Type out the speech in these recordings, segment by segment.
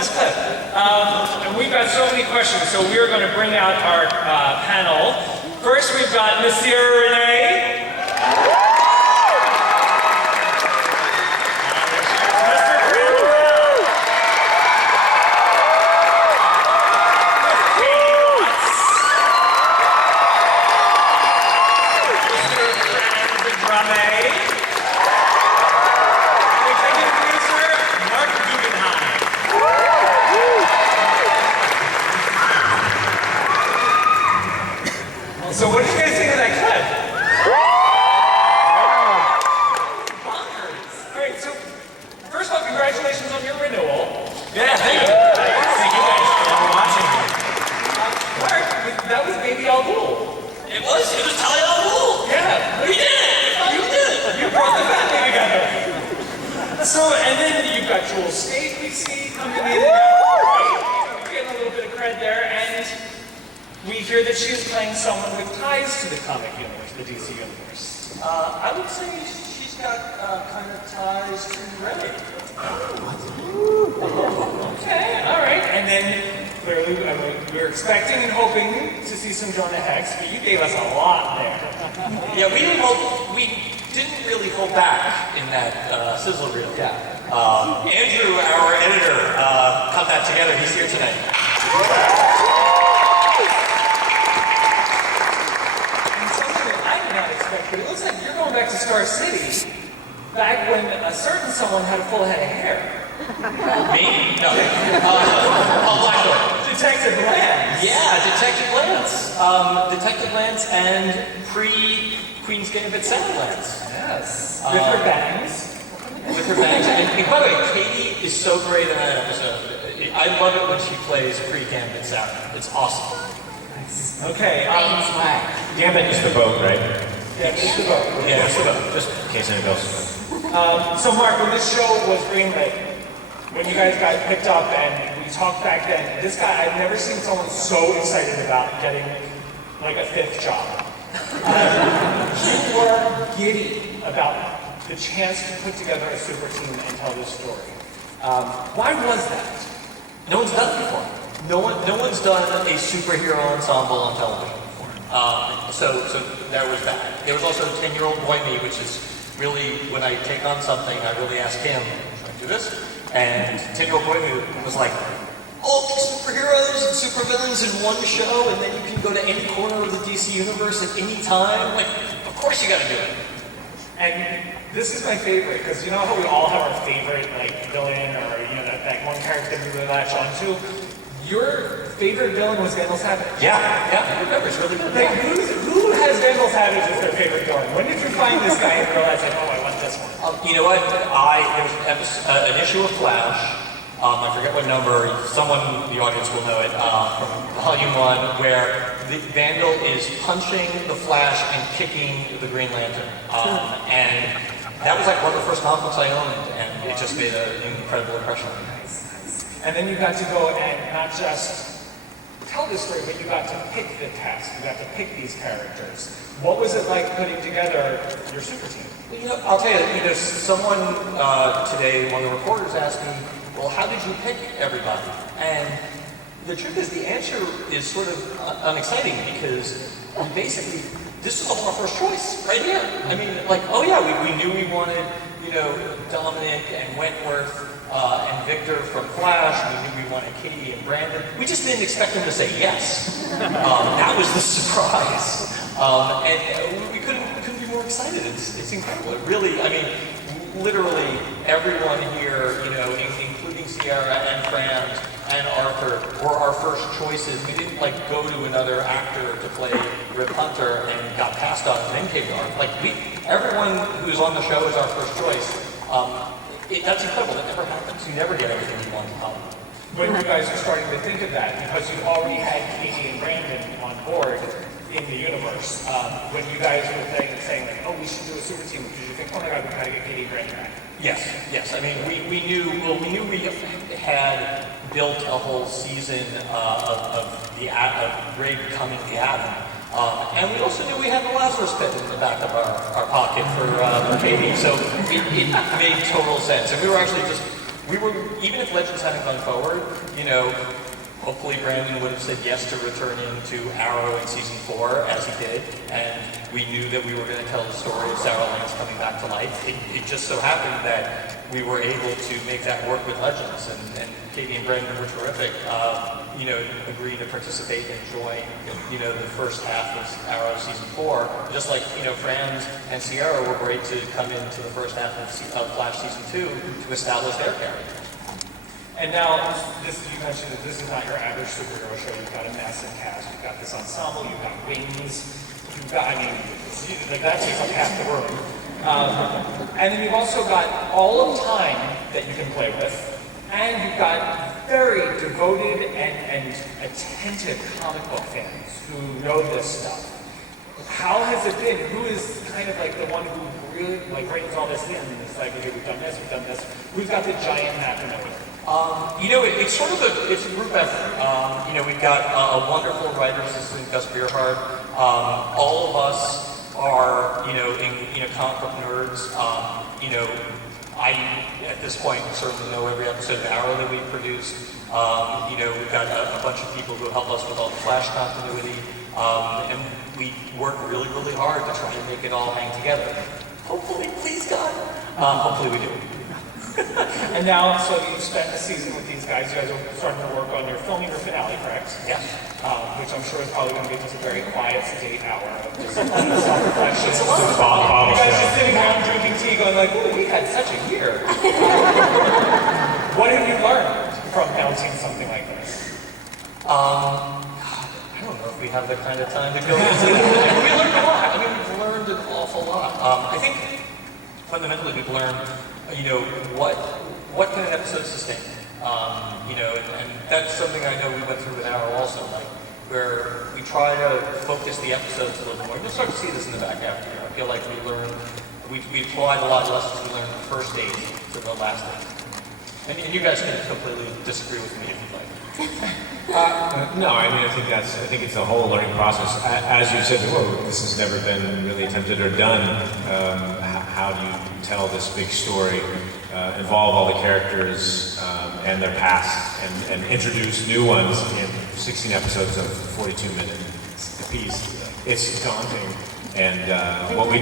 this clip. And we've got so many questions, so we are going to bring out our panel. First, we've got Monsieur Rene. So what did you guys think of that clip? Bonkers. All right, so first of all, congratulations on your renewal. Yeah, thank you. Thank you guys for watching. Mark, that was Baby Al Ghul. It was Tally Al Ghul. Yeah. We did it. You did it. You brought the family together. So, and then you've got Jewel State we see coming in. Right? You're getting a little bit of cred there, and we hear that she's playing someone with ties to the comic universe, the DC universe. I would say she's got kind of ties to Ray. Okay, all right. And then clearly we were expecting and hoping to see some Jonah Hex, but you gave us a lot there. Yeah, we didn't really hold back in that sizzle reel. Yeah. Andrew, our editor, cut that together. He's here tonight. But it looks like you're going back to Star City, back when a certain someone had a full head of hair. Me? No. Blackboard. Detective Lance. Yeah, Detective Lance. Detective Lance and pre-Queen's Gambit Sound Lance. Yes. With her bangs. With her bangs. And by the way, Katie is so great in that episode. I love it when she plays pre-Gambit Sound. It's awesome. Nice. Okay. Gambit is the boat, right? Yeah, just the boat. Yeah, just the boat. Just in case anyone else. So Mark, when this show was greenlit, when you guys got picked up and we talked back then, this guy, I've never seen someone so excited about getting like a fifth job. You were giddy about the chance to put together a super team and tell this story. Why was that? No one's done it before. No one's done a superhero ensemble on television. So there was that. There was also 10-year-old boy me, which is really, when I take on something, I really ask him, should I do this? And 10-year-old boy me was like, all these superheroes and supervillains in one show, and then you can go to any corner of the DC universe at any time? Like, of course you gotta do it. And this is my favorite, because you know how we all have our favorite like villain or that one character we really latch onto? Your favorite villain was Vandal Savage. Yeah, I remember. It's really good. Like, who has Vandal Savage as their favorite villain? When did you find this guy and realize, like, oh, I want this one? You know what? There was an issue of Flash. I forget what number. Someone in the audience will know it. From Volume 1, where the Vandal is punching the Flash and kicking the Green Lantern. And that was like one of the first comic books I owned, and it just made an incredible impression on me. And then you got to go and not just tell this story, but you got to pick the cast. You got to pick these characters. What was it like putting together your super team? I'll tell you, someone today, one of the reporters asked me, well, how did you pick everybody? And the truth is, the answer is sort of unexciting, because basically, this was our first choice right here. I mean, like, oh yeah, we knew we wanted, Dominic and Wentworth, and Victor from Flash. We knew we wanted Kitty and Brandon. We just didn't expect them to say yes. That was the surprise. And we couldn't be more excited. It's incredible. It really, I mean, literally everyone here, including Sierra and Franz and Arthur, were our first choices. We didn't go to another actor to play Rip Hunter and got passed on and then came to Arthur. Everyone who's on the show is our first choice. That's incredible. That never happens. You never get everything you want in Hollywood. When you guys were starting to think of that, because you already had Katie and Brandon on board in the universe, when you guys were saying oh, we should do a super team, did you think, oh my God, we gotta get Katie and Brandon back? Yes. I mean, we knew we had built a whole season of Ray becoming the Atom. And we also knew we had the Lazarus pit in the back of our pocket for Katie, so it made total sense. And we were actually just we were, even if Legends hadn't gone forward, you know, hopefully Brandon would have said yes to returning to Arrow in season 4, as he did, and we knew that we were going to tell the story of Sarah Lance coming back to life. It just so happened that we were able to make that work with Legends, and Katie and Brandon were terrific, you know, agreed to participate and join, you know, the first half of Arrow season 4, just like, you know, Franz and Sierra were great to come into the first half of Flash season 2 to establish their character. And now, this you mentioned that this is not your average superhero show. You've got a massive cast. You've got this ensemble. You've got wings. You've got, I mean, like that takes up half the room. And then you've also got all of time that you can play with, and you've got very devoted and attentive comic book fans who know this stuff. How has it been? Who is kind of like the one who really like brings all this in? It's like, okay, we've done this, we've done this. Who's got the giant map and everything? You know, it's sort of it's a group effort. You know, we've got a wonderful writer assistant, Gus Beerhard. All of us are, you know, comic book nerds. You know, I, at this point, certainly know every episode of Arrow that we produced. You know, we've got a bunch of people who help us with all the Flash continuity. And we work really, really hard to try and make it all hang together. Hopefully, please God. Hopefully we do. And now, so you've spent the season with these guys. You guys are starting to work on your filming your finale, correct? Yes. Which I'm sure is probably going to be just a very quiet, sedate hour of just self-reflection. It's a bottle You guys show. just sitting around drinking tea, going like, "Ooh, we had such a year." What have you learned from bouncing something like this? I don't know if we have the kind of time to go into that. We learned a lot. I mean, we've learned an awful lot. I think fundamentally we've learned, you know, what can an episode sustain? You know, and that's something I know we went through with Arrow also, like where we try to focus the episodes a little more. You'll start to see this in the back half of the year. I feel like we applied a lot of lessons we learned in the first days to the last days. And you guys can completely disagree with me if you'd like. No, I mean, I think it's a whole learning process. As you said, whoa, this has never been really attempted or done. How do you tell this big story, involve all the characters and their past, and introduce new ones in 16 episodes of 42 minutes apiece? It's daunting. And what we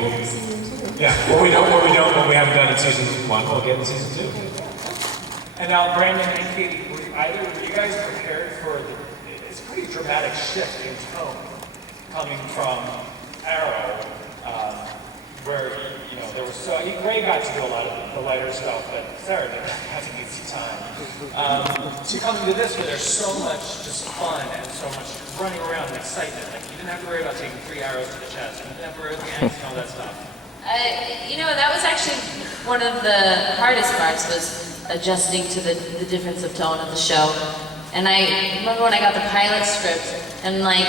haven't done in season 1, we'll get in season 2. And now, Brandon and Katie, were you guys prepared for it's a pretty dramatic shift in tone coming from Arrow, where, you know, there was Ray got to do a lot of the lighter stuff, but Sarah didn't have to need some time. To come to this where there's so much just fun and so much running around and excitement. Like, you didn't have to worry about taking 3 arrows to the chest. You didn't have to worry about the angst and all that stuff. You know, that was actually one of the hardest parts, was adjusting to the difference of tone of the show. And I remember when I got the pilot script and like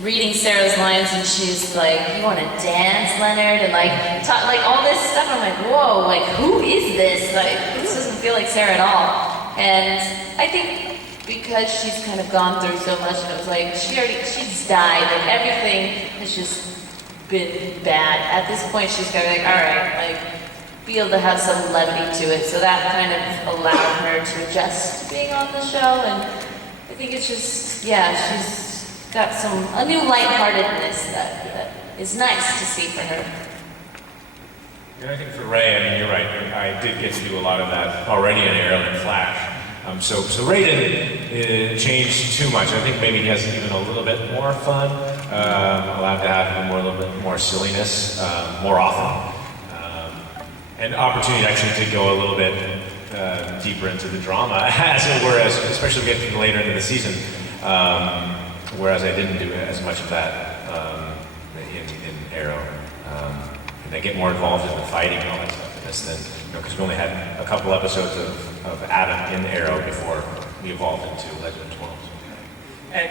reading Sarah's lines, and she's like, "You want to dance, Leonard?" and like all this stuff. I'm like, "Whoa! Like, who is this? Like, this doesn't feel like Sarah at all." And I think because she's kind of gone through so much, and it was like she's died. Like, everything has just been bad. At this point, she's kind of like, "All right, like." Be able to have some levity to it, so that kind of allowed her to adjust to being on the show, and I think it's just, yeah, she's got a new lightheartedness that is nice to see for her. And I think for Ray, I mean, you're right. I did get to do a lot of that already in Arrow and Flash. So Ray didn't change too much. I think maybe he has even a little bit more fun, allowed to have a little bit more silliness more often. An opportunity actually to go a little bit deeper into the drama, as it were, especially getting later into the season. Whereas I didn't do as much of that in Arrow, and I get more involved in the fighting and all that stuff in this than, because we only had a couple episodes of Adam in Arrow before we evolved into Legend of 12. And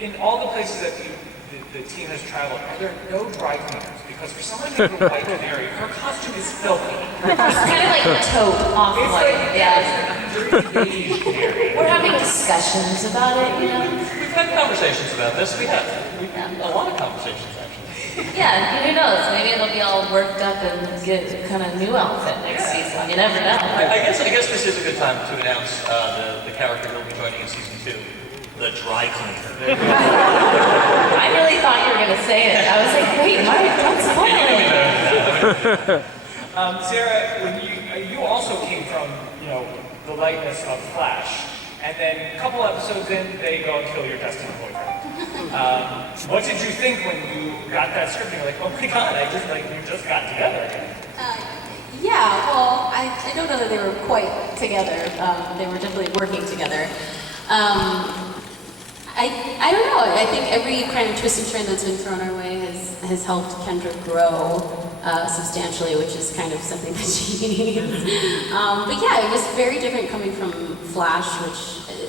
in all the places that the team has traveled, are there no dry cleaners? Because for someone named White Canary, her costume is filthy. It's kind of like taupe off It's white. like, Yeah. it's like a dirty beige canary. We're having discussions about it, you know. We've had conversations about this. We have a lot of conversations, actually. Yeah, who knows? Maybe it'll be all worked up and get a kind of new outfit next season. You never know. I guess this is a good time to announce the character who will be joining in season 2, the dry cleaner. I really thought you were going to say it. I was like, wait, Mike, don't spoil it. Sarah, when you also came from, the likeness of Flash, and then a couple episodes in, they go and kill your destined boyfriend. What did you think when you got that script? And you're like, oh my god, you just got together again. Yeah, well, I don't know that they were quite together. They were definitely working together. I don't know. I think every kind of twist and turn that's been thrown our way has helped Kendra grow substantially, which is kind of something that she needs. But yeah, it was very different coming from Flash, which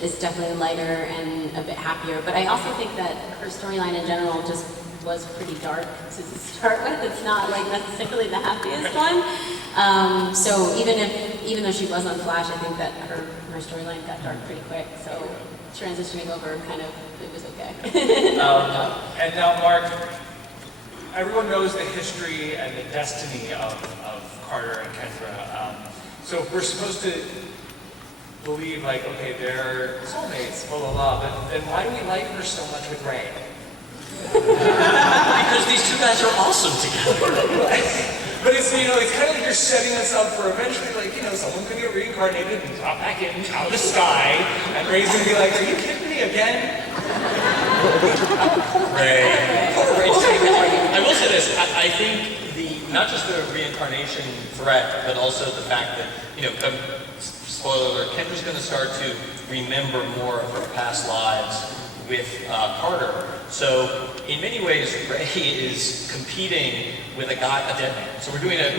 is definitely lighter and a bit happier. But I also think that her storyline in general just was pretty dark to start with. It's not like necessarily the happiest one. So even though she was on Flash, I think that her storyline got dark pretty quick. So transitioning over it was okay. And now, Mark, everyone knows the history and the destiny of Carter and Kendra. So if we're supposed to believe, like, okay, they're soulmates, blah, blah, blah, but then why do we like her so much with Ray? Because these two guys are awesome together. But it's, it's kind of like you're setting us up for eventually, like, someone could get reincarnated and drop back in out of the sky, and Ray's gonna be like, are you kidding me again? Ray. I will say this, I think not just the reincarnation threat, but also the fact that, spoiler alert, Kendra's gonna start to remember more of her past lives with Carter. So in many ways, Ray is competing with a dead man. So we're doing a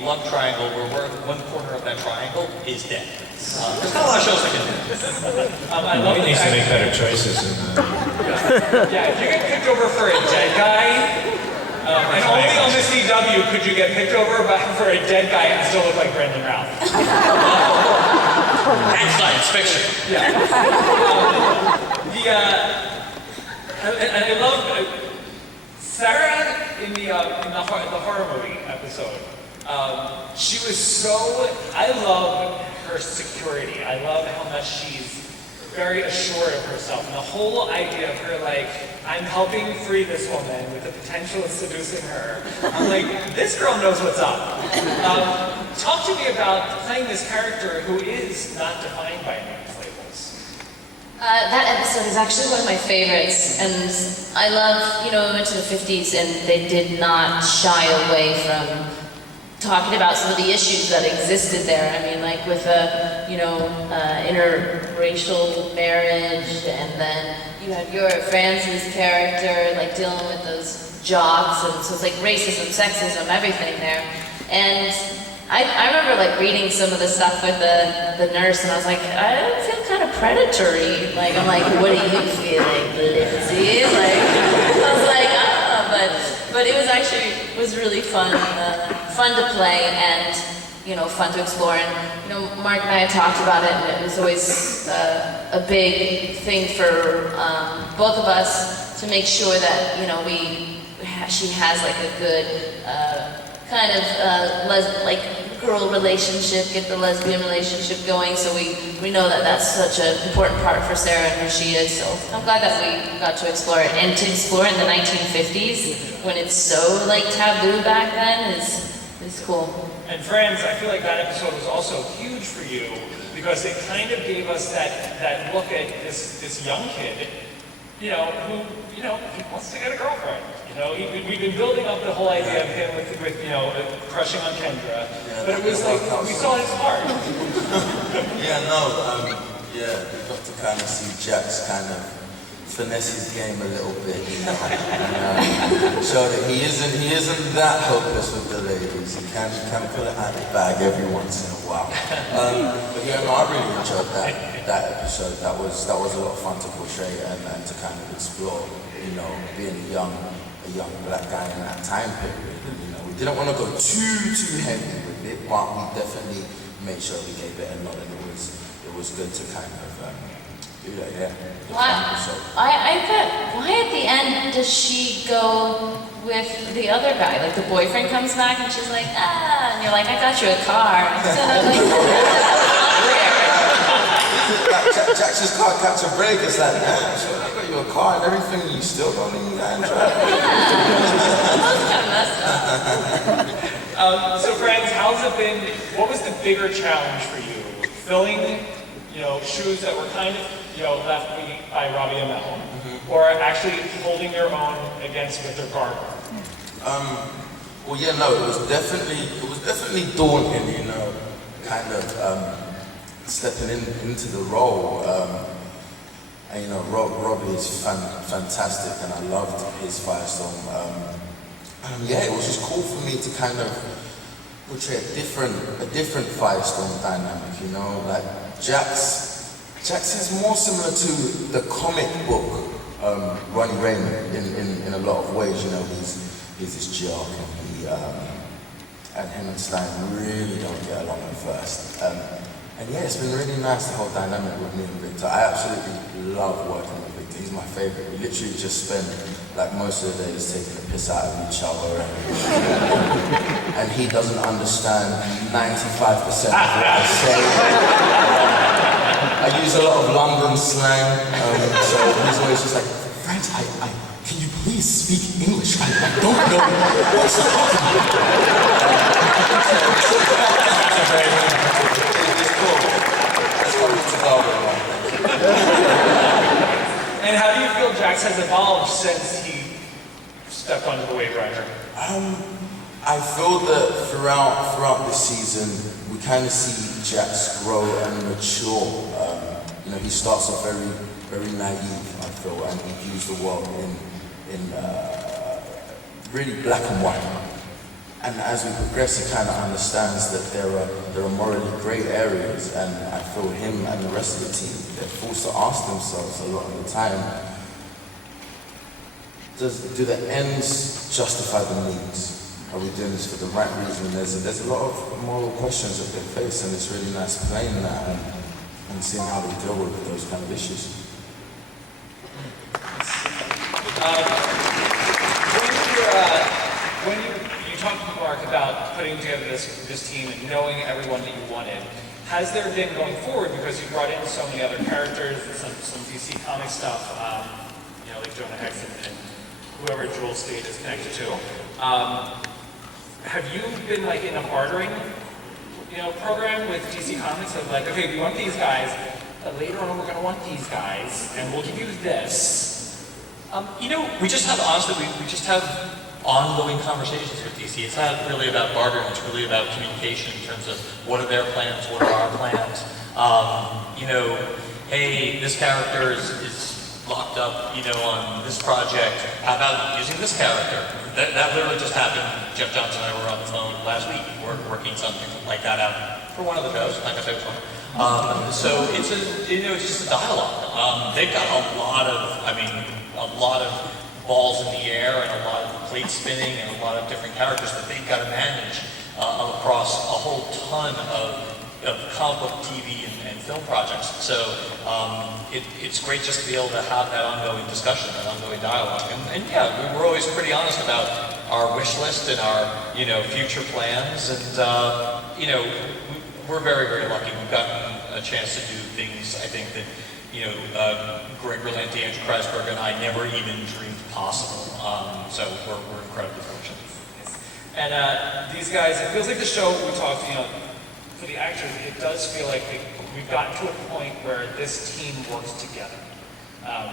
love triangle where one corner of that triangle is dead. There's not a lot of shows that can do this. I love He needs to fact- make better choices. Yeah, if you get picked over for a dead guy, and only on the CW could you get picked over for a dead guy and still look like Brandon Routh. And science fiction. Yeah. And I love Sarah in the horror movie episode. She was so. I love her security. I love how much she's very assured of herself, and the whole idea of her like, I'm helping free this woman with the potential of seducing her. I'm like, this girl knows what's up. Talk to me about playing this character who is not defined by names labels. That episode is actually one of my favorites, and I love, we went to the 50s and they did not shy away from talking about some of the issues that existed there. I mean, like with interracial marriage, and then you had your Francis character, like dealing with those jocks, and so it's like racism, sexism, everything there. And I remember like reading some of the stuff with the nurse, and I was like, I feel kind of predatory. Like, I'm like, what are you feeling, Lindsay? Like, I was like, but it was really fun to play, and fun to explore. And Mark and I had talked about it, and it was always a big thing for both of us to make sure that she has like a good kind of girl relationship, get the lesbian relationship going. So we know that that's such an important part for Sarah and who she is. So I'm glad that we got to explore it, and to explore it in the 1950s when it's so like taboo back then is cool. And friends, I feel like that episode was also huge for you because it kind of gave us that look at this young kid, who he wants to get a girlfriend. We've been building up the whole idea of him with crushing on Kendra, but it was like we saw his heart. We got to kind of see Jack's kind of finesse his game a little bit, and show that he isn't that hopeless with the ladies. He can pull it out of the bag every once in a while. But I really enjoyed that episode. That was a lot of fun to portray and to kind of explore. Being a young black guy in that time period. We didn't want to go too heavy with it, but we definitely made sure we gave it a nod, and it was good to kind of do that, yeah. Why, I thought, why at the end does she go with the other guy? Like the boyfriend comes back and she's like, ah, and you're like, I got you a car. Jackson's car catch a break. It's like, damn, sure, I got you a car and everything. You still don't even drive. That's kind of messed up. So friends, how's it been? What was the bigger challenge for you? Filling, shoes that were kind of, left by Robbie and Mel, or actually holding your own against Victor Garber? Well, yeah, no, it was definitely daunting, kind of stepping into the role. And Robbie is fantastic, and I loved his Firestorm. Yeah, it was just cool for me to kind of portray a different Firestorm dynamic, like Jax is more similar to the comic book Ronnie Raymond in a lot of ways. He's this jock, and him and Stein really don't get along at first. And yeah, it's been really nice, the whole dynamic with me and Victor. I absolutely love working with Victor. He's my favorite. We literally just spend like most of the days taking the piss out of each other, and he doesn't understand 95% of what I say. I use a lot of London slang, so he's always just like, Frank, can you please speak English? I don't know what's happening. It's cool. Let's come to Zimbabwe. And how do you feel Jax has evolved since he stepped onto the Wave Rider? I feel that throughout the season, we kind of see Jax grow and mature. He starts off very, very naive, I feel, and he views the world in really black and white. And as we progress, he kind of understands that there are morally grey areas, and I feel him and the rest of the team, they're forced to ask themselves a lot of the time, do the ends justify the means? Are we doing this for the right reason? There's a lot of moral questions that they face, and it's really nice playing that and seeing how they deal with those kind of issues. When you talked to Mark about putting together this team and knowing everyone that you wanted, has there been going forward, because you brought in so many other characters, some DC comic stuff, like Jonah Hex and whoever Jewel State is connected to, have you been like in a bartering program with DC Comics of like, okay, we want these guys, but later on we're going to want these guys, and we'll give you this? We just have, honestly, we just have ongoing conversations with DC. It's not really about bartering, it's really about communication in terms of what are their plans, what are our plans. Hey, this character is locked up, on this project. How about using this character? That literally just happened. Jeff Johnson and I were on the phone last week. We're working something like that out for one of the shows. Like I said, so it's just a dialogue. They've got a lot of balls in the air and a lot of plates spinning and a lot of different characters that they've got to manage across a whole ton of comic book, TV, and film projects. So it's great just to be able to have that ongoing discussion, that ongoing dialogue. And yeah, we're always pretty honest about our wish list and our future plans. And we're very, very lucky. We've gotten a chance to do things, I think, that Greg Berlanti, Andrew Kreisberg, and I never even dreamed possible. So we're incredibly fortunate. And these guys, it feels like the show we talked, for the actors, it does feel like we've gotten to a point where this team works together.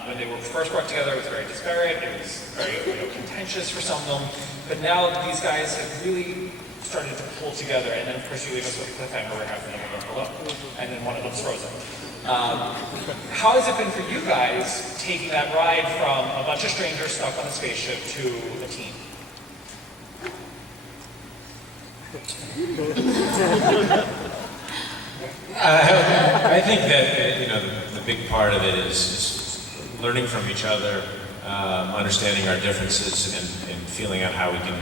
When they were first brought together, it was very disparate, it was very contentious for some of them, but now these guys have really started to pull together, and then of course you leave us with a cliffhanger where half of them are below, and then one of them's frozen. How has it been for you guys taking that ride from a bunch of strangers stuck on a spaceship to a team? I think that the big part of it is learning from each other, understanding our differences, and feeling out how we can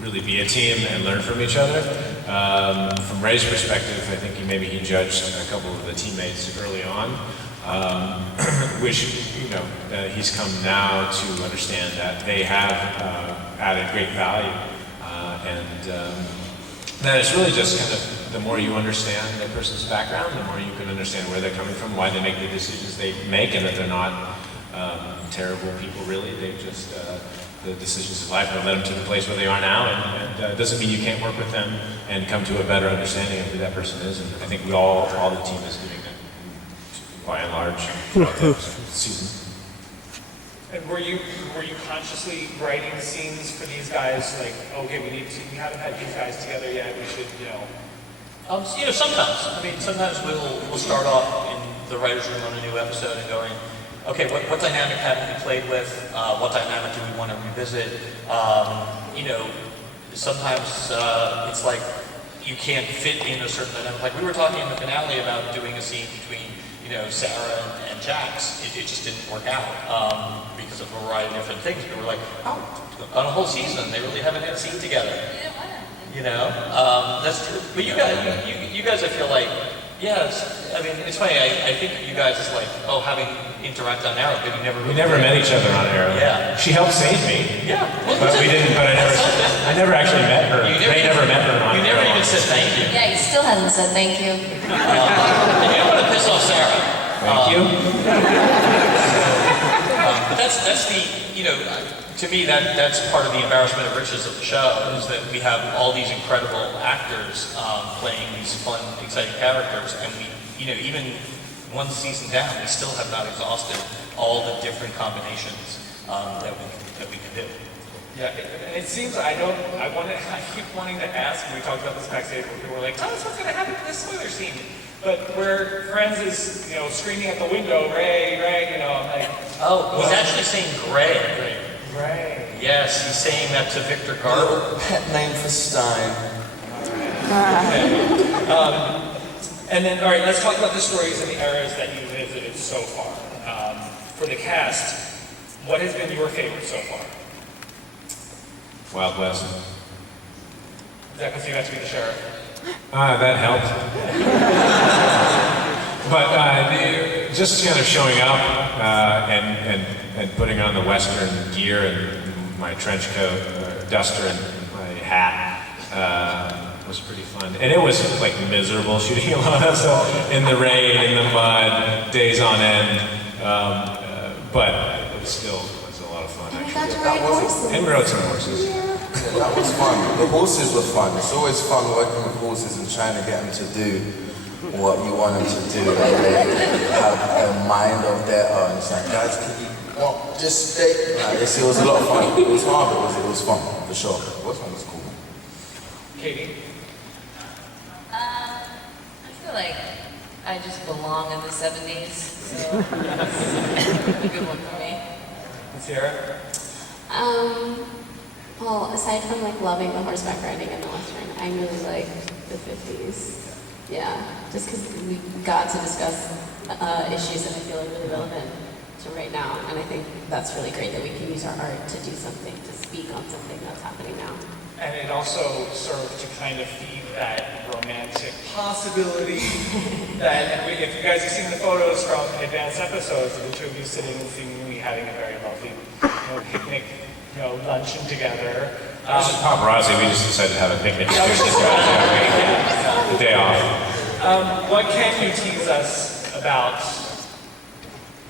really be a team and learn from each other. From Ray's perspective, I think maybe he judged a couple of the teammates early on, which, he's come now to understand that they have added great value. That it's really just kind of, the more you understand the person's background, the more you can understand where they're coming from, why they make the decisions they make, and that they're not terrible people really. They just, the decisions of life have led them to the place where they are now, and it doesn't mean you can't work with them and come to a better understanding of who that person is. And I think all the team is doing that, by and large, throughout the season. And were you consciously writing scenes for these guys, like, okay, we haven't had these guys together yet, we should, Sometimes. I mean, sometimes we'll start off in the writer's room on a new episode and going, okay, what dynamic haven't we played with? What dynamic do we want to revisit? Sometimes it's like you can't fit in a certain dynamic. Like we were talking in the finale about doing a scene between, Sarah and Jax. It just didn't work out because of a variety of different things. But we're like, on a whole season, they really haven't had a scene together. That's true. But you guys, I feel like, I mean, it's funny. I think of you guys as like, having interact on Arrow, but we never met each other on Arrow. Yeah. She helped save me. Yeah. But we didn't. But I never actually met her. Ray never met her on Arrow. You never even said thank you. Yeah, he still hasn't said thank you. And you don't want to piss off Sarah. Thank you. But that's the, to me, that's part of the embarrassment of riches of the show, is that we have all these incredible actors playing these fun, exciting characters, and we, even one season down, we still have not exhausted all the different combinations that we can do. Yeah, and it seems I keep wanting to ask. We talked about this backstage where people were like, "Tell us what's going to happen in this spoiler scene." But where Friends is, screaming at the window, Ray, I'm like, he's actually saying Gray. Ray. Yes, he's saying that to Victor Garber. Little pet name for Stein. And then, all right, let's talk about the stories and the eras that you visited so far. For the cast, what has been your favorite so far? Wild West. Is that because you got to be the sheriff? That helped. But just kind of showing up and putting on the Western gear and my trench coat, duster, and my hat was pretty fun. And it was like miserable shooting a lot of stuff in the rain, in the mud, days on end. But it still was a lot of fun, actually. And rode some horses. Yeah, that was fun. The horses were fun. It's always fun working with horses and trying to get them to do what you want them to do. Like they have a mind of their own. It's like, guys, can you just stay? Like, it was a lot of fun. It was hard, but it was fun, for sure. It was cool. Katie? I feel like I just belong in the 70s, so that's a good one for me. And Sierra? Well, aside from loving the horseback riding and the Western, I really like the 50s. Yeah, just because we got to discuss issues that I feel are really relevant to right now, and I think that's really great that we can use our art to do something, to speak on something that's happening now. And it also served to kind of feed that romantic possibility that, if you guys have seen the photos from advanced episodes, the two of you sitting and seemingly having a very lovely picnic, luncheon together. This is paparazzi. We just decided to have a picnic. The day off. What can you tease us about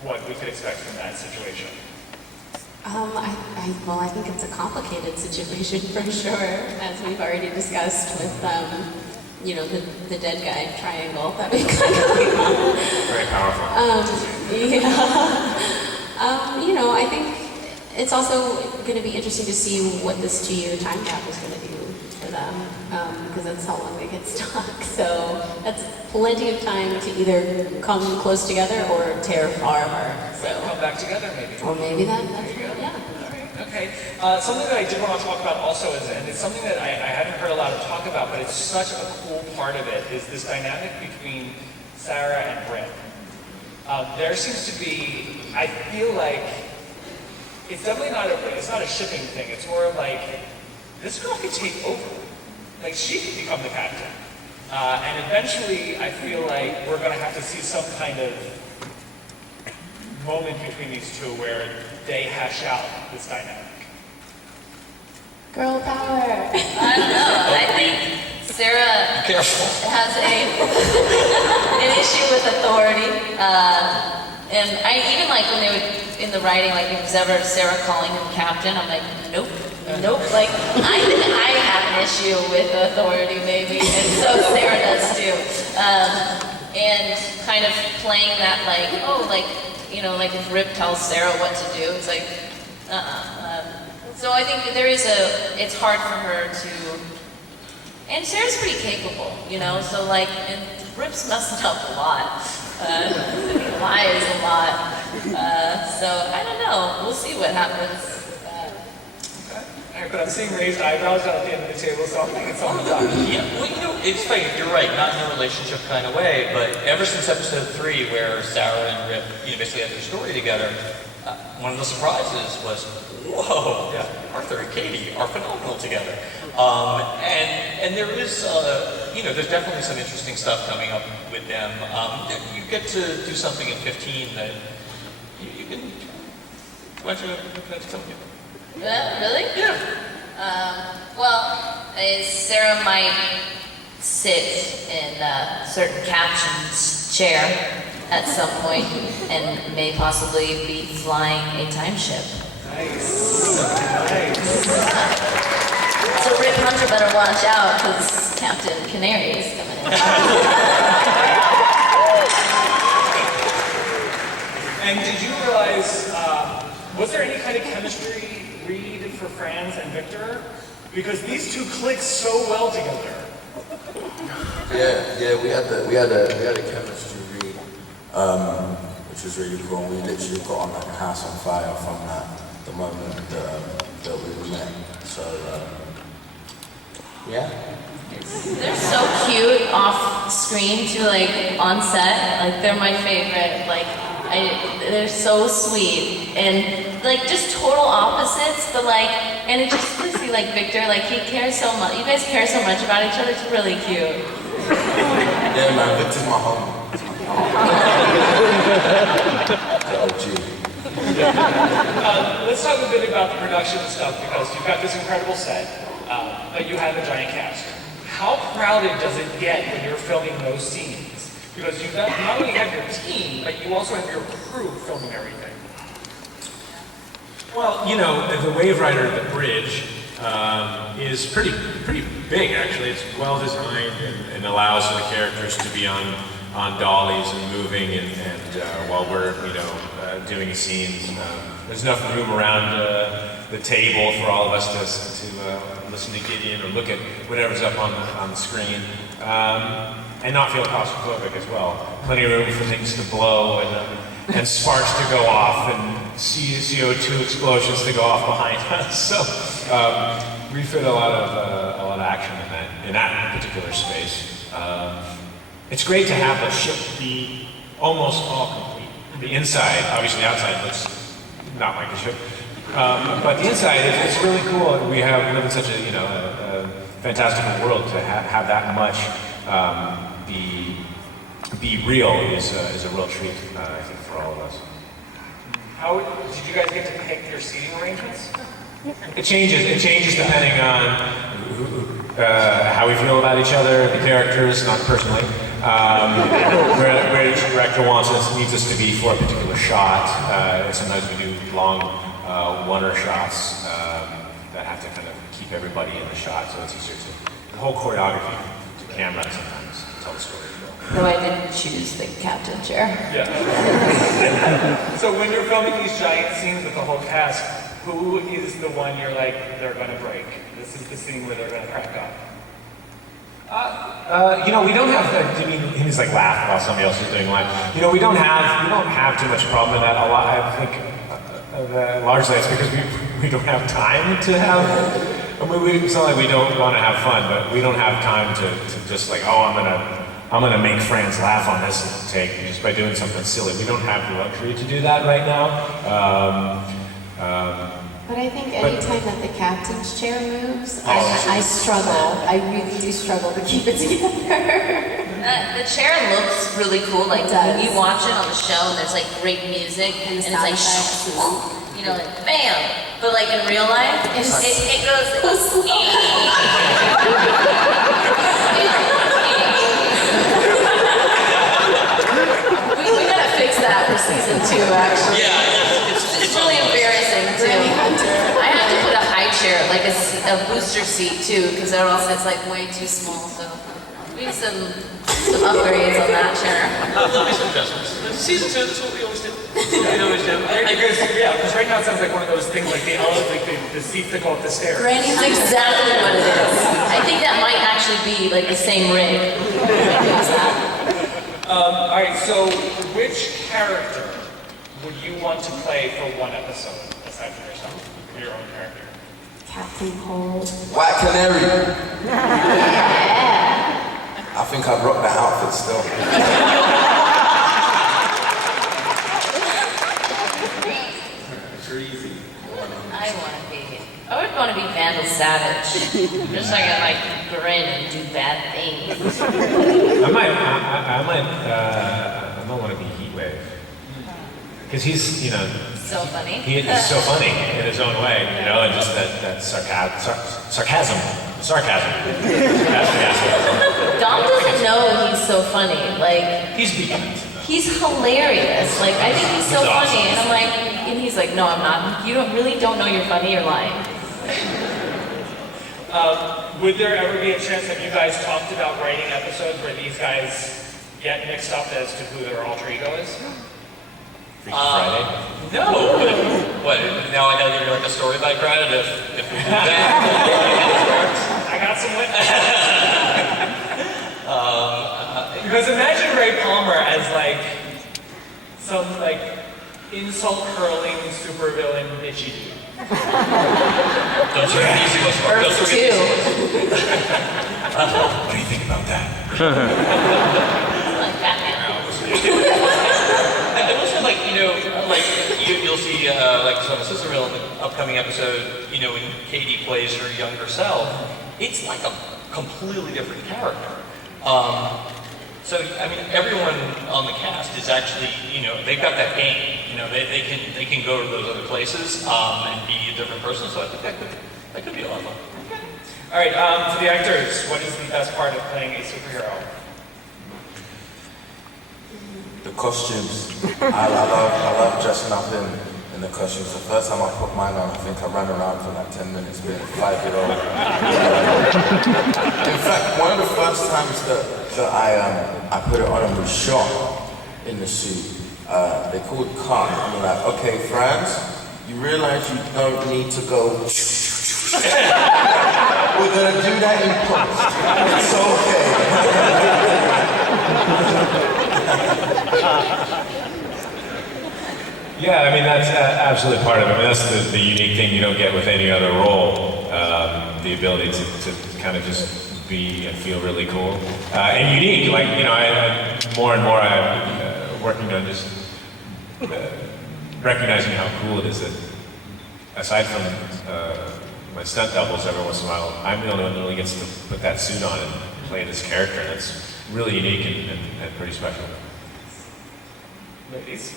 what we could expect from that situation? I think it's a complicated situation for sure, as we've already discussed with, the dead guy triangle that we got going on. Very powerful. I think it's also going to be interesting to see what this 2-year time gap is going to do for them, because that's how long they get stuck. So that's plenty of time to either come close together or tear far apart. So Come back together, maybe. or maybe that. Yeah. Okay. Something that I did want to talk about also is, and it's something that I haven't heard a lot of talk about, but it's such a cool part of it, is this dynamic between Sarah and Brent. There seems to be, I feel like, it's definitely not a shipping thing. It's more of like, this girl could take over. like she could become the captain. And eventually, I feel like we're going to have to see some kind of moment between these two where they hash out this dynamic. Girl power. I don't know. I think Sarah has an issue with authority. And I even like when they would, in the writing, like if it was ever Sarah calling him captain, I'm like, nope. Like, I think I have an issue with authority maybe, and so Sarah does too. And kind of playing that like, oh, like, you know, like if Rip tells Sarah what to do, it's like, so I think there is it's hard for her to, and Sarah's pretty capable, you know, so like, and Rip's messing up a lot, lies a lot, so I don't know, we'll see what happens. But I'm seeing raised eyebrows out at the end of the table, so I'm thinking it's on the top. Yeah, well, you know, it's funny, you're right, not in a relationship kind of way, but ever since episode 3, where Sarah and Rip, you know, basically had their story together, one of the surprises was, whoa, Arthur and Katie are phenomenal together. And there is, you know, there's definitely some interesting stuff coming up with them. You get to do something in 15 that you can, why don't you tell me? Really? Yeah. Well, Sarah might sit in certain caption's chair at some point and may possibly be flying a time ship. Nice. So Rip Hunter better watch out because Captain Canary is coming in. And did you realize, was there any kind of chemistry read for Franz and Victor? Because these two click so well together. Yeah, we had a chemistry read, which was really cool. We literally got on like a house on fire from the moment that we met. So yeah. They're so cute off screen too, like on set. Like they're my favorite. Like they're so sweet and like just total opposites. But like, and it just see like Victor, like he cares so much. You guys care so much about each other. It's really cute. Yeah, man, Victor's my home. Let's talk a bit about the production stuff because you've got this incredible set, but you have a giant cast. How crowded does it get when you're filming those scenes? Because you not only have your team, but you also have your crew filming everything. Well, you know, the Wave Rider, the bridge, is pretty big actually. It's well designed and allows the characters to be on dollies and moving and while we're doing scenes. There's enough room around the table for all of us to listen to Gideon or look at whatever's up on the screen. And not feel claustrophobic as well. Plenty of room for things to blow and sparks to go off and CO2 explosions to go off behind us. So we fit a lot of action in that particular space. It's great to have the ship be almost all complete. The inside, obviously the outside looks not like a ship, but the inside it's really cool. We live in such a fantastical world to have that much. Be real is a real treat, I think, for all of us. How did you guys get to pick your seating arrangements? It changes depending on how we feel about each other, the characters, not personally. Where each director needs us to be for a particular shot. Sometimes we do long one-er shots that have to kind of keep everybody in the shot, so it's easier to the whole choreography to camera sometimes to tell the story. Though I didn't choose the captain chair. Yeah. So when you're filming these giant scenes with the whole cast, who is the one you're like, they're gonna break? This is the scene where they're gonna crack up. We don't have. He's like laugh while somebody else is doing line. We don't have too much problem with that. A lot, I think, largely it's because we don't have time to have. It's not like we don't want to have fun, but we don't have time to just like, I'm gonna make Franz laugh on this take just by doing something silly. We don't have the luxury to do that right now. But I think anytime that the captain's chair moves, I struggle. I really do struggle to keep it together. The chair looks really cool. Like when you watch it on the show, and there's like great music, and it's like, you know, like bam. But like in real life, it goes. We gotta fix that for season 2, actually. Yeah, It's really embarrassing too. I have to put a high chair, like a booster seat too, because else it's like way too small. So we need some upgrades on that chair. there'll be some adjustments. Season 2, that's what we always do. Because right now it sounds like one of those things like the seats that go up the stairs. Granny, That's exactly what it is. I think that might actually be like the same rig. All right, so which character would you want to play for one episode aside from yourself, your own character? Captain Cold. White Canary. I think I'd rock that outfit still. Treasy. I would want to be Vandal Savage. Just so I can like grin and do bad things. I might want to be Heatwave. Because he's, you know, So funny. he is so funny in his own way, you know, and just that sarcasm. Dom doesn't know he's so funny. Like He's beginning. he's hilarious. Like I think he's so He's awesome. funny, and I'm like, and he's like, no, I'm not. You don't know you're funny. You're lying. Would there ever be a chance that you guys talked about writing episodes where these guys get mixed up as to who their alter ego is? Freaky Friday. No. What? Now I gotta give you like a story by credit if we do that. I got some witnesses. Because imagine Ray Palmer as like some like insult curling supervillain bitchy dude. Don't you get easy ones, Mark. Don't you get easy ones. What do you think about that? Like Batman. And also, like, you know, like, you'll see, like, so on Sisterville in the upcoming episode, you know, when Katie plays her younger self, it's like a completely different character. So, I mean, everyone on the cast is actually, you know, they've got that game. You know, they can go to those other places and be a different person. So I think that could be a lot of fun. All right, for the actors, what is the best part of playing a superhero? The costumes. I love dressing up in the costumes. The first time I put mine on, I think I ran around for like 10 minutes being a 5-year-old. In fact, one of the first times that I put it on and was shot in the suit, they called cut and were like, okay, Franz, you realize you don't need to go. We're gonna do that in post. It's okay. Yeah, I mean, that's absolutely part of it. I mean, that's the unique thing you don't get with any other role, the ability to kind of just be and feel really cool. And unique, like, you know, I more and more I'm working on just recognizing how cool it is that, aside from my stunt doubles every once in a while, I'm the only one that really gets to put that suit on and play this character, and it's really unique and pretty special. Ladies?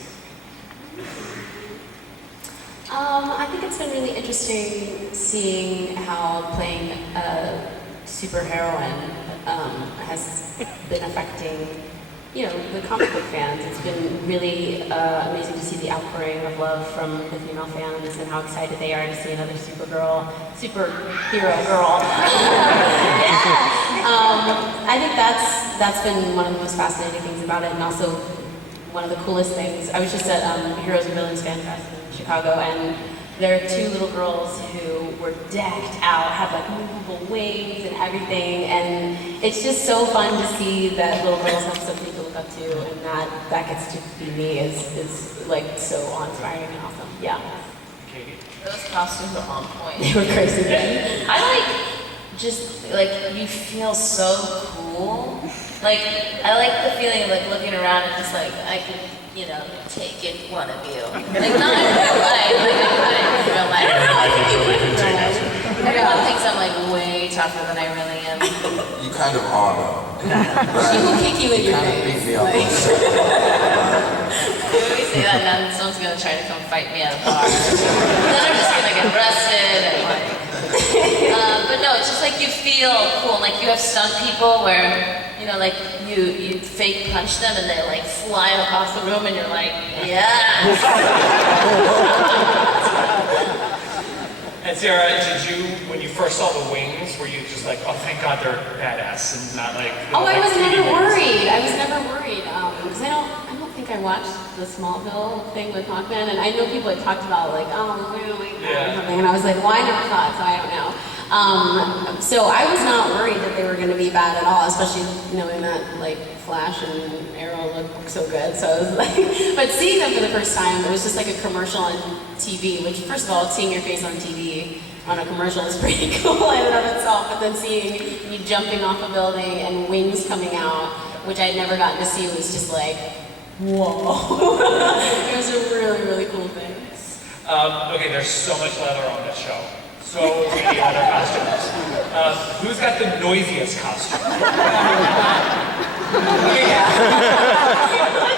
I think it's been really interesting seeing how playing a superheroine has been affecting, you know, the comic book fans. It's been really amazing to see the outpouring of love from the female fans and how excited they are to see another superhero girl. I think that's been one of the most fascinating things about it, and also one of the coolest things. I was just at Heroes and Villains Fan Fest in Chicago, and there are 2 little girls who were decked out, had like movable wings and everything, and it's just so fun to see that little girls have something to look up to, and that gets to be me is like so awe-inspiring and awesome. Yeah. Those costumes are on point. They were crazy good. I like just like you feel so cool. Like, I like the feeling of like looking around and just like, I could, you know, take it one of you. Like, not in real life, like I could in real life. I think you really could take us. Everyone thinks I'm like way tougher than I really am. You kind of are though. She will kick you in your Kind of beat face. me up. Like, When we say that, now someone's gonna try to come fight me at a bar. Then I'm just gonna get arrested and like. But no, it's just like you feel cool. Like you have stunt people where, you know, like you fake punch them and they like fly across the room and you're like, yeah. And Sarah, did you, when you first saw the wings, were you just like, oh, thank God they're badass and not like? oh, I like was 3D never wings? worried. I was never worried because I don't think I watched the Smallville thing with Hawkman, and I know people had talked about like, oh, really, Yeah. or something, and I was like, well, I never thought, so I don't know. So I was not worried that they were going to be bad at all, especially knowing that like Flash and Arrow look so good. So I was like, but seeing them for the first time, it was just like a commercial on TV. Which, first of all, seeing your face on TV on a commercial is pretty cool in and of itself. But then seeing you jumping off a building and wings coming out, which I'd never gotten to see, was just like, whoa! It was a really, really cool thing. Okay, there's so much leather on this show. So many leather costumes. Who's got the noisiest costume?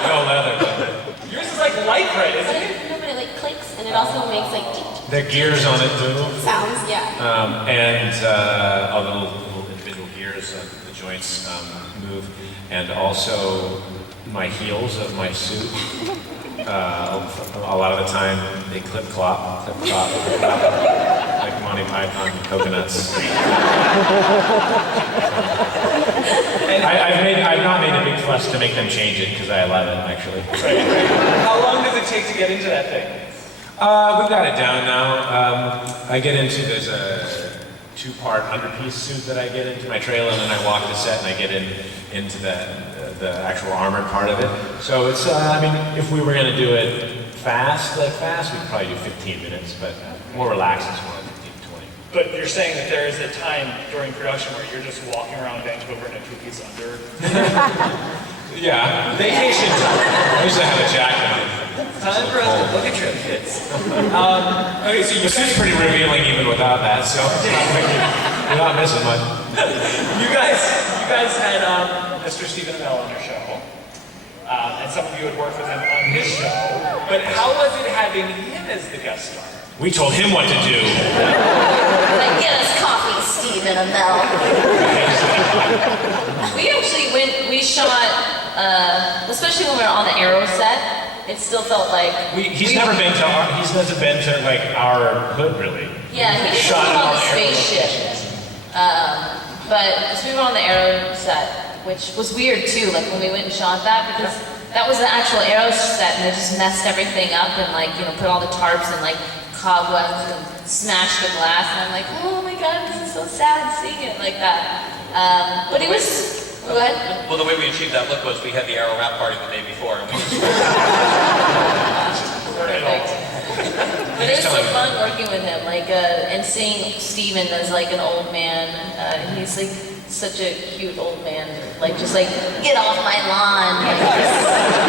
No leather. Yours is like lycra, isn't it? No, but it like clicks, and it also makes like The gears on it too. sounds. Yeah. And all the little individual gears, the joints move. And also my heels of my suit. A lot of the time they clip clop, like Monty Python coconuts. I've not made a big fuss to make them change it because I love it actually. Right. How long does it take to get into that thing? We got it down now. I get into, there's a two-part underpiece suit that I get into my trailer, and then I walk the set and I get into the actual armored part of it. So it's, I mean, if we were going to do it fast, we'd probably do 15 minutes, but more relaxed, it's more like 15 to 20. But you're saying that there is a time during production where you're just walking around Vancouver in a two-piece under. Yeah, vacation time. I usually have a jacket on. Time for us to look at your kids. Okay, so The suit's pretty revealing even without that, so you're not missing much. you guys had Mr. Stephen Amell on your show, and some of you had worked with him on his show. But how was it having him as the guest star? We told him what to do. Like, get us coffee, Stephen Amell. We shot, especially when we were on the Arrow set, it still felt like... He's never been to like our hood really. Yeah, he didn't Shot come it on on the the Arrow spaceship. But we were on the Arrow set, which was weird too, like when we went and shot that, because that was the actual Arrow set, and they just messed everything up and like, you know, put all the tarps and like cobwebs and smashed the glass, and I'm like, oh my god, this is so sad seeing it like that. But it was... What? Well, the way we achieved that look was we had the Arrow wrap party the day before, and we just Perfect. But it was so fun working with him, like, and seeing Steven as like an old man. He's like such a cute old man, like just like, get off my lawn. Like,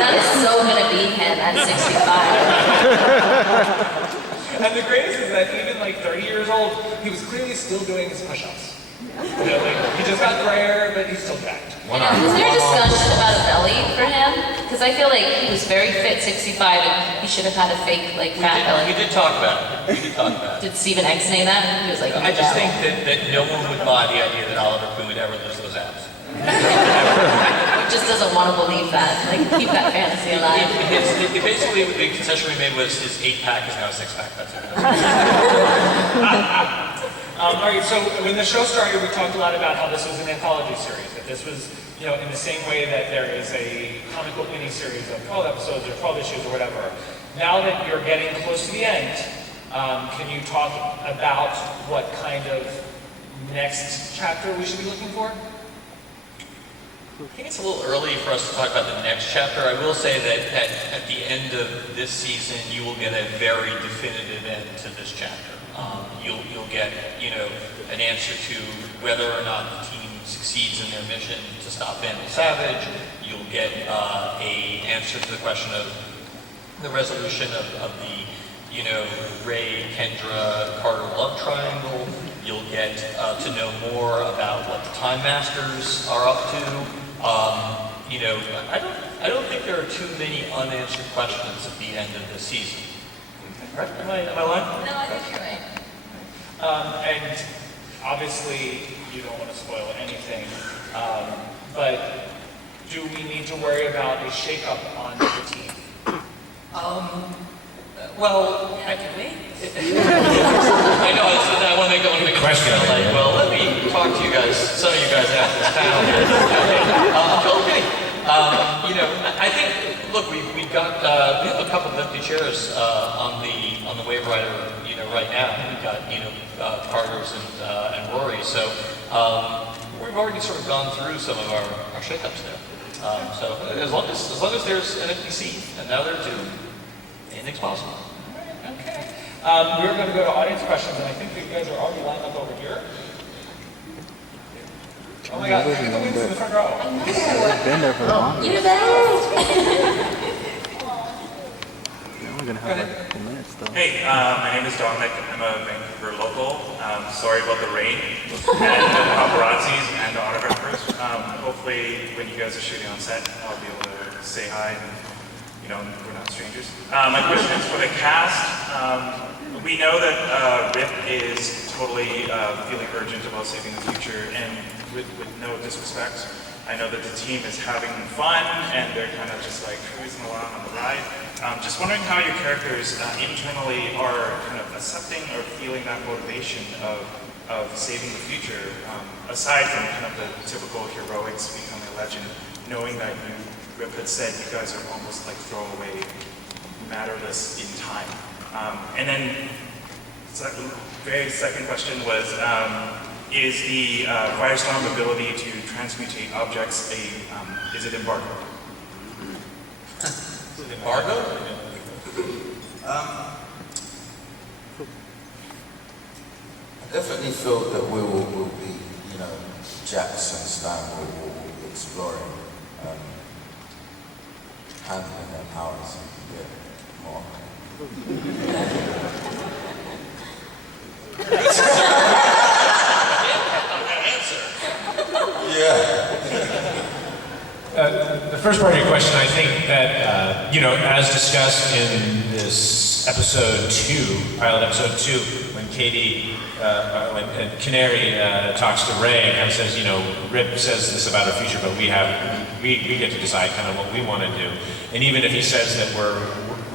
that is so gonna be him at 65. And the greatest is that even like 30 years old, he was clearly still doing his push-ups. You know, like, he just got grayer, but he's still jacked. Was there a discussion about a belly for him? Because I feel like he was very fit, 65, and he should have had a fake, like, fat belly. we did talk about it. Did Stephen X say that? He was like, oh my I just God. think that no one would buy the idea that Oliver Queen would ever lose those abs. He just doesn't want to believe that. Like, keep that fantasy alive. Basically, the concession we made was his 8-pack is now a 6-pack. That's it. All right, so when the show started, we talked a lot about how this was an anthology series, that this was, you know, in the same way that there is a comic book mini-series of 12 episodes or 12 issues or whatever. Now that you're getting close to the end, can you talk about what kind of next chapter we should be looking for? I think it's a little early for us to talk about the next chapter. I will say that at the end of this season, you will get a very definitive end to this chapter. You'll get, you know, an answer to whether or not the teams succeeds in their mission to stop Vandal Savage. You'll get a answer to the question of the resolution of the, you know, Ray, Kendra, Carter love triangle. You'll get to know more about what the Time Masters are up to. You know, I don't think there are too many unanswered questions at the end of the season. Right? Am I lying? No, I think you're right. And obviously, you don't want to spoil anything, but do we need to worry about a shakeup on the team? Well, Yeah, can we? I know, I want to make a question. Like, well, let me talk to you guys, some of you guys after this panel here. Okay. You know, I think, look, we've got we have a couple of empty chairs on the wave rider, you know, right now. We've got, you know, Carter's and Rory, so we've already sort of gone through some of our shakeups there. So as long as there's an empty seat, and now there are two, anything's possible. Okay. We're going to go to audience questions, and I think that you guys are already lined up over here. Oh my God, look at the wings in the front row. I've been there for a long time. You're the best! We're only gonna have like a couple minutes though. Hey, my name is Dominic. I'm a Vancouver local. Sorry about the rain and the paparazzis and the autographers. Hopefully, when you guys are shooting on set, I'll be able to say hi and, you know, we're not strangers. My question is for the cast. We know that Rip is totally feeling urgent about saving the future, and with no disrespect, I know that the team is having fun and they're kind of just like cruising along on the ride. Just wondering how your characters internally are kind of accepting or feeling that motivation of saving the future, aside from kind of the typical heroics becoming a legend, knowing that Rip had said you guys are almost like throwaway, matterless in time. And then, very second question was, is the Firestorm ability to transmutate objects is it embargo? Is it embargo? I definitely feel that we will be, you know, Jax and Stan will be exploring, handling their powers a bit more. Yeah. The first part of your question, I think that, you know, as discussed in this episode 2, pilot episode 2, when Katie, when Canary talks to Ray and kind of says, you know, Rip says this about our future, but we get to decide kind of what we want to do. And even if he says that we're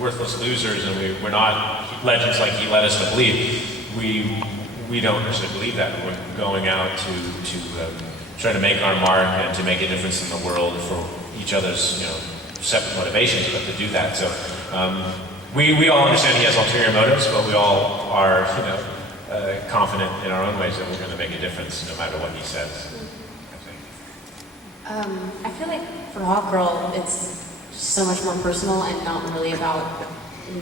worthless losers and we're not legends like he led us to believe, we don't necessarily believe that. We're going out to try to make our mark and to make a difference in the world for each other's, you know, separate motivations, but to do that. So we all understand he has ulterior motives, but we all are, you know, confident in our own ways that we're going to make a difference no matter what he says. I feel like for Hawkgirl, it's so much more personal and not really about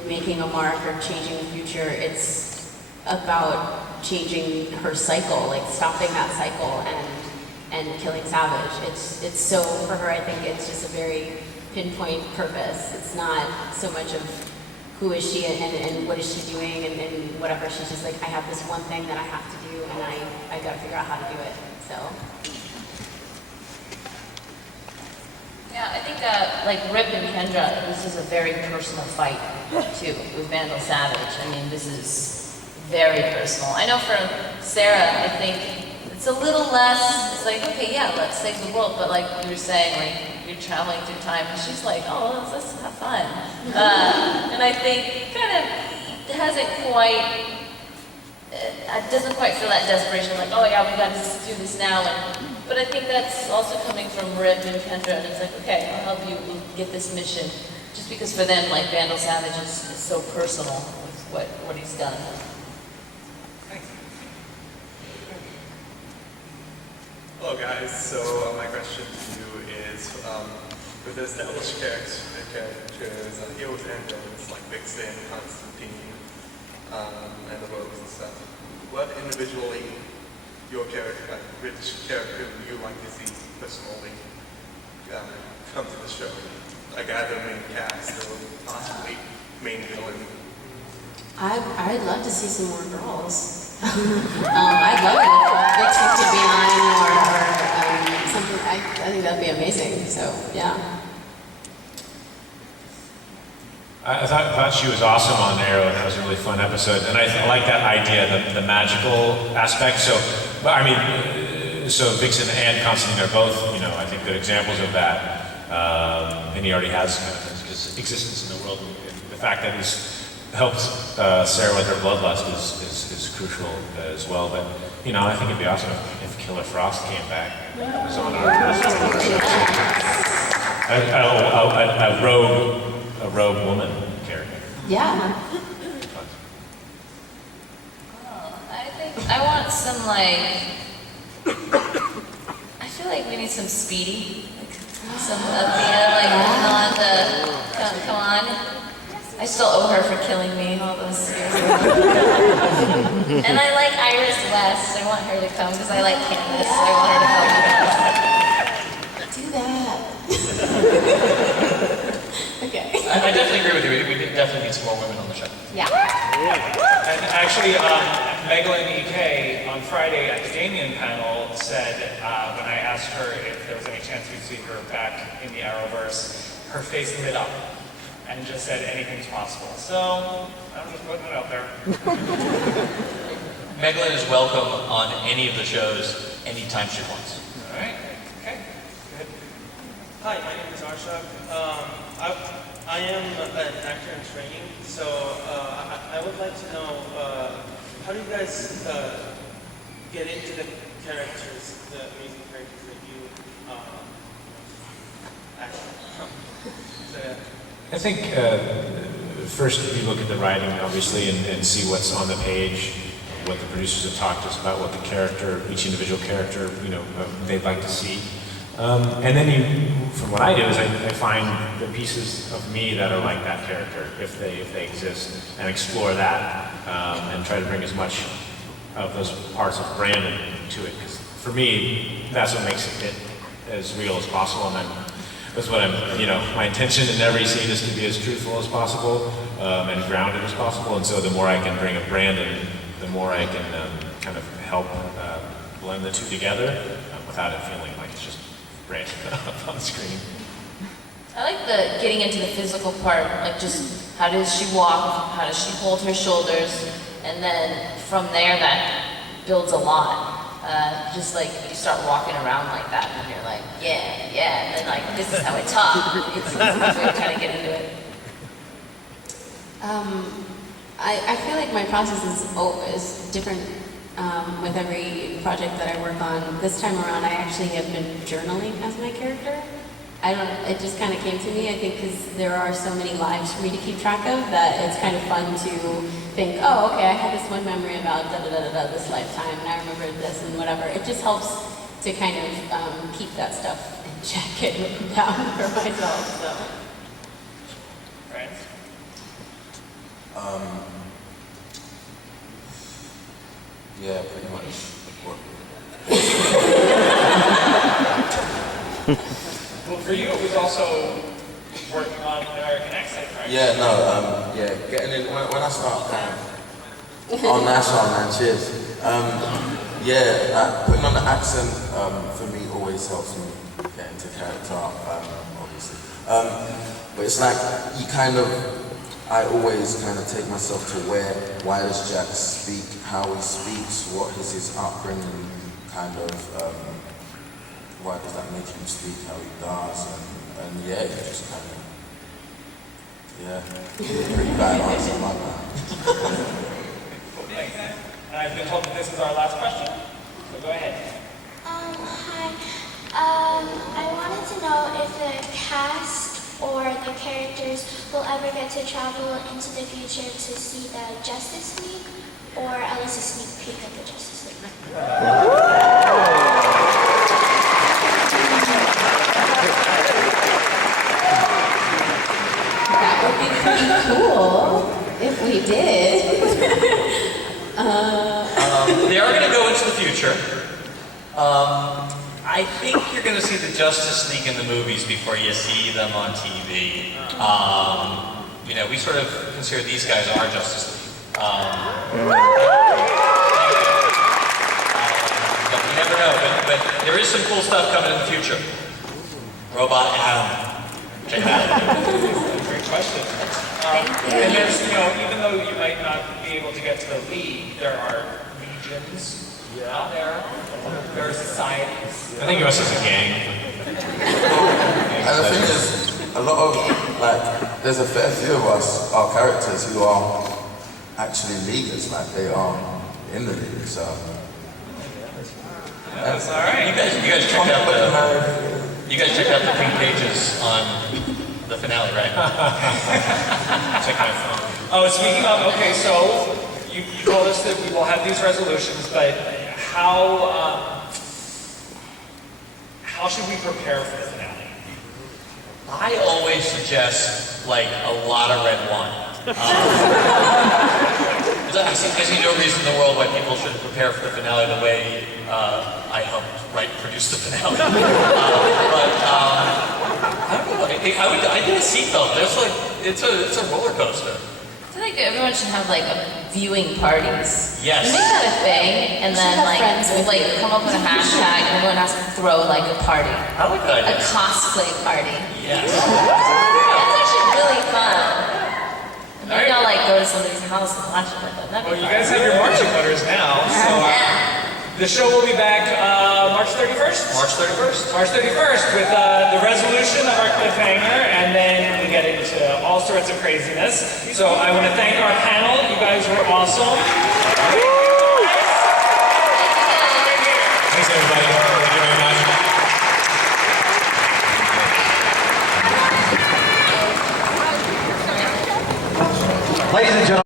making a mark or changing the future. It's about changing her cycle, like stopping that cycle and killing Savage. It's so, for her, I think it's just a very pinpoint purpose. It's not so much of who is she and what is she doing and whatever. She's just like, I have this one thing that I have to do and I gotta figure out how to do it, so. Yeah, I think like Rip and Kendra, this is a very personal fight too with Vandal Savage. I mean, this is very personal. I know for Sarah, I think it's a little less, it's like, okay, yeah, let's save the world, but like you were saying, like you're traveling through time, and she's like, oh, let's have fun. And I think kind of hasn't quite, doesn't quite feel that desperation, like, oh yeah, we got to do this now. But I think that's also coming from Rip and Kendra, and it's like, okay, I'll help you get this mission. Just because for them, like, Vandal Savage is so personal with what he's done. Hello guys, so my question to you is, with the established characters, heroes and villains like Vixen, Constantine, and the rogues and stuff, what individually your character, like which character you like to see personally come to the show? Like either main cast or possibly main villain. I'd love to see some more girls. I'd love it if Vixen could be on or something. I think that'd be amazing. So yeah. I thought she was awesome on Arrow, and that was a really fun episode. And I like that idea, the magical aspect. So, but I mean, so Vixen and Constantine are both, I think good examples of that. And he already has kind of his existence in the world. And the fact that he's helped Sarah with her bloodlust is crucial as well. But I think it'd be awesome if Killer Frost came back. It was on our list. A rogue woman character. Yeah. I think I want some I feel like we need some Speedy, some Athena, come on. I still owe her for killing me all those years ago. And I like Iris West. I want her to come because I like Candace. So I want her to come. Do that. Okay. I definitely agree with you. We definitely need some more women on the show. Yeah. And actually, Megalyn EK on Friday at the Damien panel said, when I asked her if there was any chance we'd see her back in the Arrowverse, her face lit up and just said anything's possible. So, I'm just putting it out there. Megalyn is welcome on any of the shows anytime she wants. All right. Okay. Good. Hi, my name is Arshak. I am an actor in training, so I would like to know how do you guys get into the characters, the amazing characters that you act? So, yeah. I think first you look at the writing, obviously, and see what's on the page, what the producers have talked to us about, what the character, each individual character, they'd like to see. And then from what I do is I find the pieces of me that are like that character, if they exist, and explore that, and try to bring as much of those parts of Brandon to it. Because for me, that's what makes it as real as possible, and that's what my intention in every scene is to be as truthful as possible, and grounded as possible. And so the more I can bring a Brandon, the more I can kind of help blend the two together without it feeling like it's just Brandon up on the screen. I like the getting into the physical part, like just how does she walk, how does she hold her shoulders, and then from there that builds a lot. Just like you start walking around like that and you're like, yeah, and then like this is how I talk. It's really trying to get into it. I feel like my process is different with every project that I work on. This time around, I actually have been journaling as my character. It just kind of came to me, I think, because there are so many lives for me to keep track of that it's kind of fun to think, oh, okay, I had this one memory about da-da-da-da-da this lifetime, and I remembered this and whatever. It just helps to kind of keep that stuff in check and written down for myself, so. Friends? Yeah, pretty much. Well, for you, it was also working on American accent, right? Yeah, no, getting in, when I start oh, nice one, man, cheers. Putting on the accent, for me, always helps me get into character, obviously. But it's like, I always kind of take myself to why does Jack speak, how he speaks, what is his upbringing, why does that make him speak how he does, and you just kind of, pretty bad answer, my bad. And I've been told that this is our last question, so go ahead. Hi. I wanted to know if the cast or the characters will ever get to travel into the future to see the Justice League, or at least a sneak peek of the Justice League. That would be pretty cool if we did. They are going to go into the future. I think you're going to see the Justice League in the movies before you see them on TV. You know, we sort of consider these guys our Justice League. But you never know. But there is some cool stuff coming in the future. Robot Adam. Check it out. Great question. Thank you. And there's, you know, even though you might not be able to get to the league, there are legions out there. There are societies. I think of us as a gang. And the thing is, a lot of, like, there's a fair few of us, our characters, who are actually leaguers, like they are in the league, so. That's all right. You guys checked out the pink pages on the finale, right? Check my phone. Oh, speaking of, okay, so you told us that we will have these resolutions, but how should we prepare for the finale? I always suggest, like, a lot of red wine. I see no reason in the world why people shouldn't prepare for the finale the way I helped produce the finale. I don't know. I did a seatbelt. There's like, it's a roller coaster. I feel like everyone should have like viewing parties. Yes. Make that a thing, and then like come up with a hashtag, and everyone has to throw like a party. I like that idea. A cosplay party. Yes. That's actually really fun. Maybe I'll like go to somebody's house and watch it with them. That'd Well, be you fun. guys have your marching orders now, so the show will be back March 31st? March 31st. March 31st with the resolution of our cliffhanger, and then we get into all sorts of craziness. So I want to thank our panel. You guys were awesome.